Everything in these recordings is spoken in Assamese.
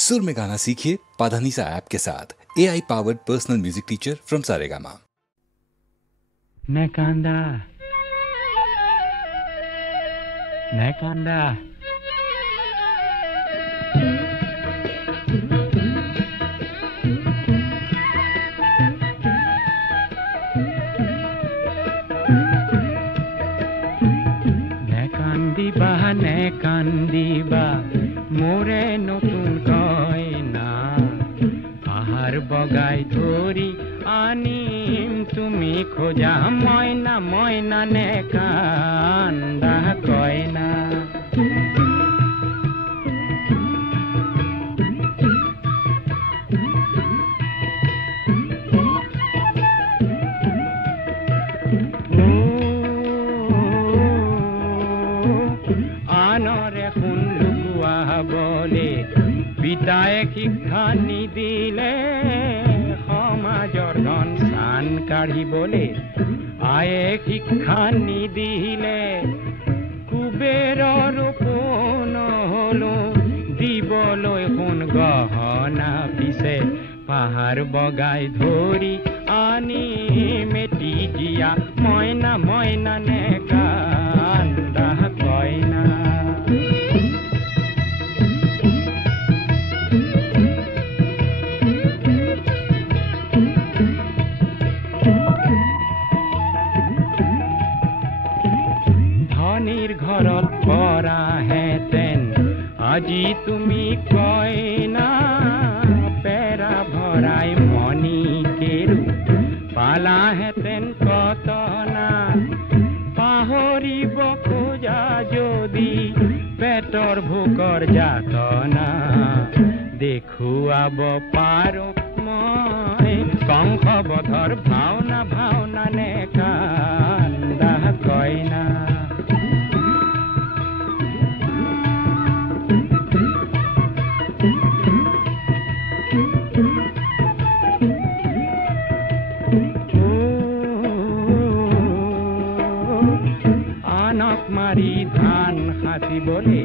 सुर में गाना सीखिए पाधानीसा ऐप के साथ। AI powered personal music teacher from Saregama. Nekanda, Nekanda. Nekandiba, মোরে নতুন কয়না আহার বগাই ধরি আনিম তুমি খোঁজা ময়না ময়না নেকান্দা কয়না পিতায়ে শিক্ষা নিদিলে সমাজৰ ধন চান কাঢ়িবলে আয়ে শিক্ষা নিদিলে কুবেৰৰ পোন হলো দিবলৈ সোণ গহনা পিছে পাহাৰ বগাই ধৰি আনি মেটি দিয়া মইনা মইনা নেকান্দা কইনা আজি তুমি কইনা পেৰা ভৰাই মনি কেৰু পালা হেতেন কতনা পাহৰিব খোজা যদি পেটৰ ভোকৰ যাতনা দেখুৱাব পাৰো মই কংসবধৰ ভাওনা ভাওনা নেকান্দা কইনা বলে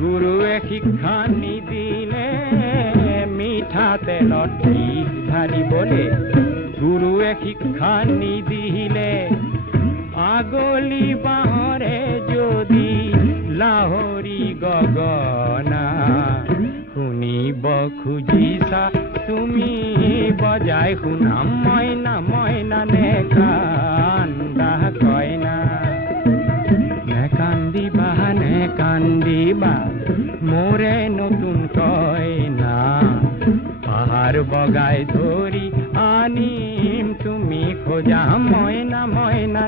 গুৰুৱে শিক্ষা নিদিলে মিঠা তেলত বিষ ঢালিবলে গুৰুৱে শিক্ষা নিদিলে আগলি বাঁহৰে যদি লাহৰি গগনা শুনিব খুজিছা তুমি বজাই শুনাম মইনা মইনা নেকান্দা কইনা কান্দিবা মোরে নতুন কয়না পাহাড় বগাই ধরি আনিম তুমি খোঁজা ময়না ময়না